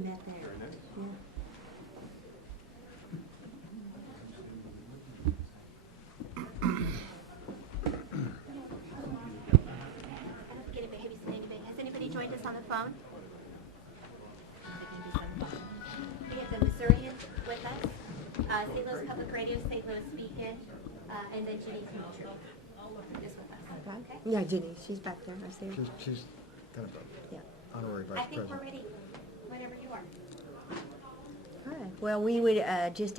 That there. Very nice. Yeah. Has anybody joined us on the phone? We have the Missourians with us, St. Louis Public Radio, St. Louis Beacon, and then Ginny Future is with us. Okay? Yeah, Jenny, she's back there. I see her. She's kind of Yeah. a honorary I vice think we're president. ready whenever you are. All right. Well, we would just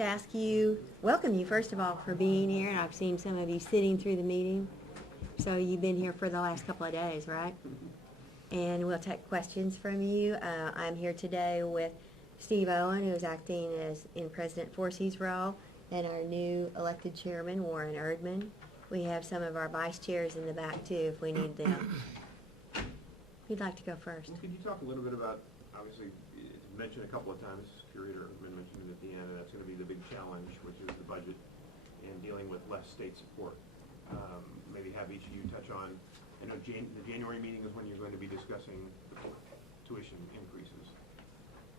welcome you first of all for being here, and I've seen some of you sitting through the meeting. So you've been here for the last couple of days, right? And we'll take questions from you. I'm here today with Steve Owen, who is acting as in President Forsey's role, and our new elected chairman, Warren Erdman. We have some of our vice chairs in the back too, if we need them. Who'd like to go first? Well, could you talk a little bit about, obviously, it's mentioned a couple of times, Curator Erdman mentioned it at the end, and that's going to be the big challenge, which is the budget and dealing with less state support. Maybe have each of you touch on, I know the January meeting is when you're going to be discussing the tuition increases.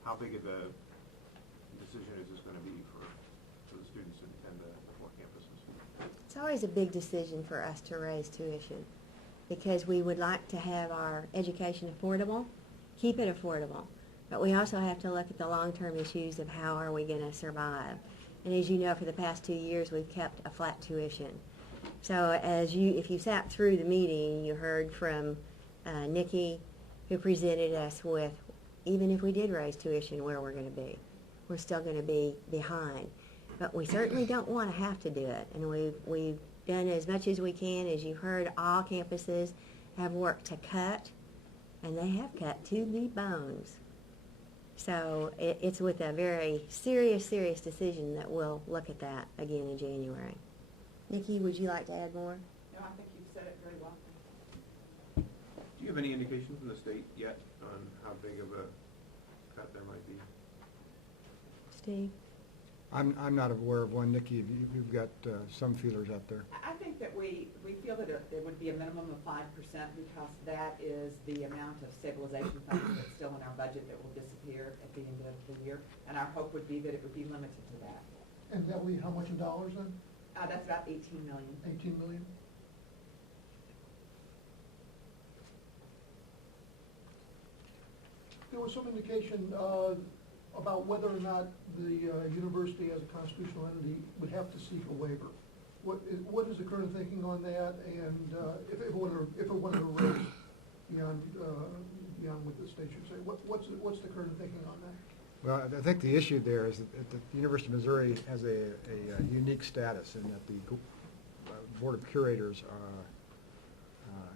How big of a decision is this going to be for the students that attend the four campuses? It's always a big decision for us to raise tuition because we would like to have our education affordable, keep it affordable, but we also have to look at the long-term issues of how are we going to survive. And as you know, for the past 2 years, we've kept a flat tuition. So if you sat through the meeting, you heard from Nikki, who presented us with, even if we did raise tuition, where we're going to be. We're still going to be behind. But we certainly don't want to have to do it. And we've done as much as we can. As you heard, all campuses have worked to cut, and they have cut to the bones. So it's with a very serious decision that we'll look at that again in January. Nikki, would you like to add more? No, I think you've said it very well. Do you have any indication from the state yet on how big of a cut there might be? Steve? I'm not aware of one. Nikki, you've got some feelers out there. I think that we feel that there would be a minimum of 5% because that is the amount of stabilization funds that's still in our budget that will disappear at the end of the year. And our hope would be that it would be limited to that. And that we, how much in dollars then? That's about 18 million. 18 million? There was some indication about whether or not the university as a constitutional entity would have to seek a waiver. What is the current thinking on that, and if it wanted to raise beyond what the state should say, what's the current thinking on that? Well, I think the issue there is that the University of Missouri has a unique status in that the Board of Curators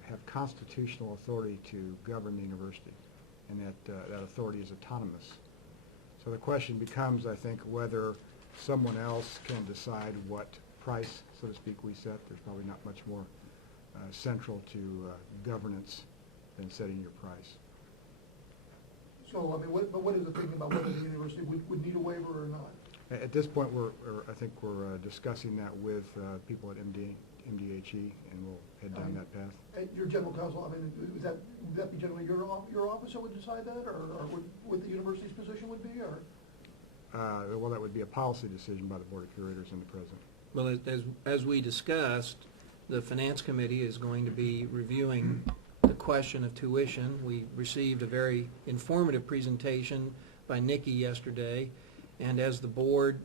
have constitutional authority to govern the university, and that authority is autonomous. So the question becomes, I think, whether someone else can decide what price, so to speak, we set. There's probably not much more central to governance than setting your price. So, I mean, what is the thinking about whether the university would need a waiver or not? At this point, I think we're discussing that with people at MDHE, and we'll head down that path. Your general counsel, I mean, would that be generally your office that would decide that, or what the university's position would be, or? Well, that would be a policy decision by the Board of Curators and the President. Well, as we discussed, the Finance Committee is going to be reviewing the question of tuition. We received a very informative presentation by Nikki yesterday, and as the board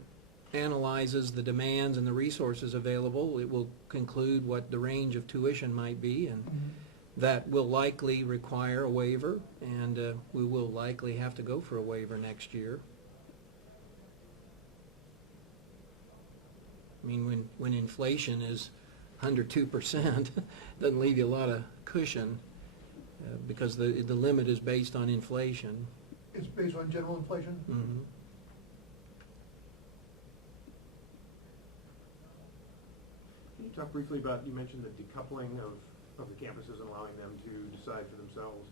analyzes the demands and the resources available, it will conclude what the range of tuition might be, and that will likely require a waiver, and we will likely have to go for a waiver next year. I mean, when inflation is under 2%, doesn't leave you a lot of cushion because the limit is based on inflation. It's based on general inflation? Mm-hmm. Can you talk briefly about, you mentioned the decoupling of the campuses and allowing them to decide for themselves.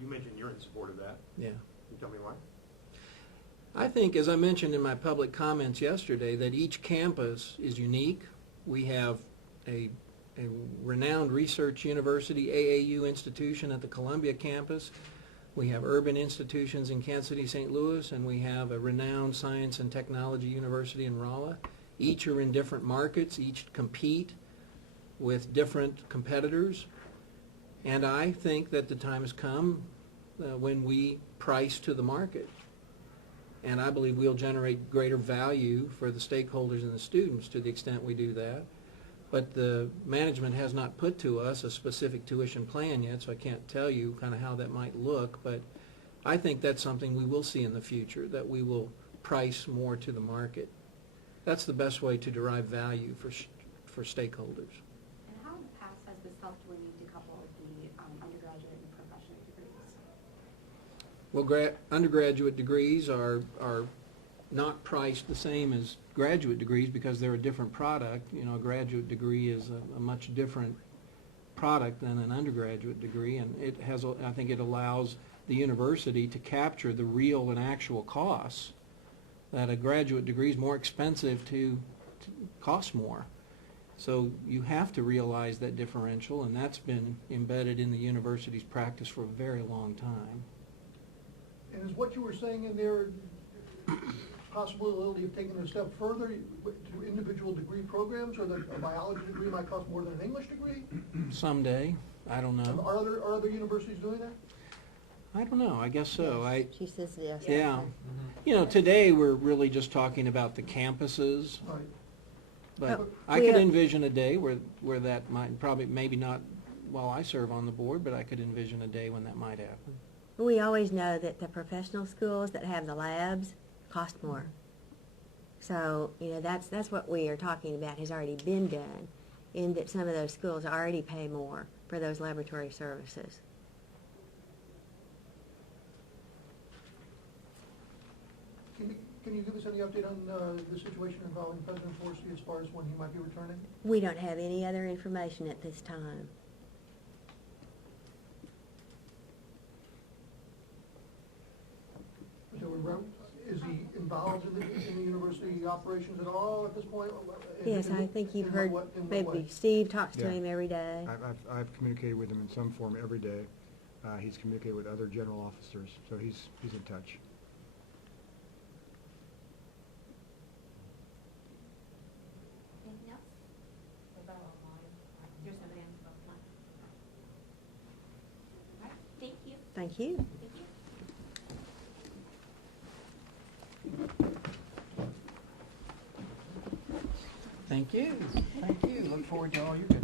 You mentioned you're in support of that. Yeah. Can you tell me why? I think, as I mentioned in my public comments yesterday, that each campus is unique. We have a renowned research university, AAU institution at the Columbia campus, We have urban institutions in Kansas City, St. Louis, and we have a renowned science and technology university in Rolla. Each are in different markets, each compete with different competitors. And I think that the time has come when we price to the market. And I believe we'll generate greater value for the stakeholders and the students to the extent we do that. But the management has not put to us a specific tuition plan yet, so I can't tell you kind of how that might look. But I think that's something we will see in the future, that we will price more to the market. That's the best way to derive value for stakeholders. And how in the past has this helped when you decouple the undergraduate and professional degrees? Well, undergraduate degrees are not priced the same as graduate degrees because they're a different product. You know, a graduate degree is a much different product than an undergraduate degree, and it has, I think it allows the university to capture the real and actual costs that a graduate degree is more expensive to cost more. So you have to realize that differential, and that's been embedded in the university's practice for a very long time. And is what you were saying in there possibility of taking it a step further to individual degree programs, or that a biology degree might cost more than an English degree? Someday, I don't know. Are other universities doing that? I don't know, I guess so. She says yes. Yeah. You know, today we're really just talking about the campuses, Right. but Oh, I we could have- envision a day where that might, probably, maybe not while I serve on the board, but I could envision a day when that might happen. We always know that the professional schools that have the labs cost more. So, you know, that's what we are talking about has already been done, in that some of those schools already pay more for those laboratory services. Can you give us any update on the situation involving President Forsey as far as when he might be returning? We don't have any other information at this time. Is he involved in the university operations at all at this point? Yes, I think you've In heard, what maybe way? Steve talks to Yeah. him every day. I've communicated with him in some form every day. He's communicated with other general officers, so he's in touch. Anything else? What about online? There's somebody on the phone. All right, thank you. Thank you. Thank you. Thank you. Thank you. Look forward to all your good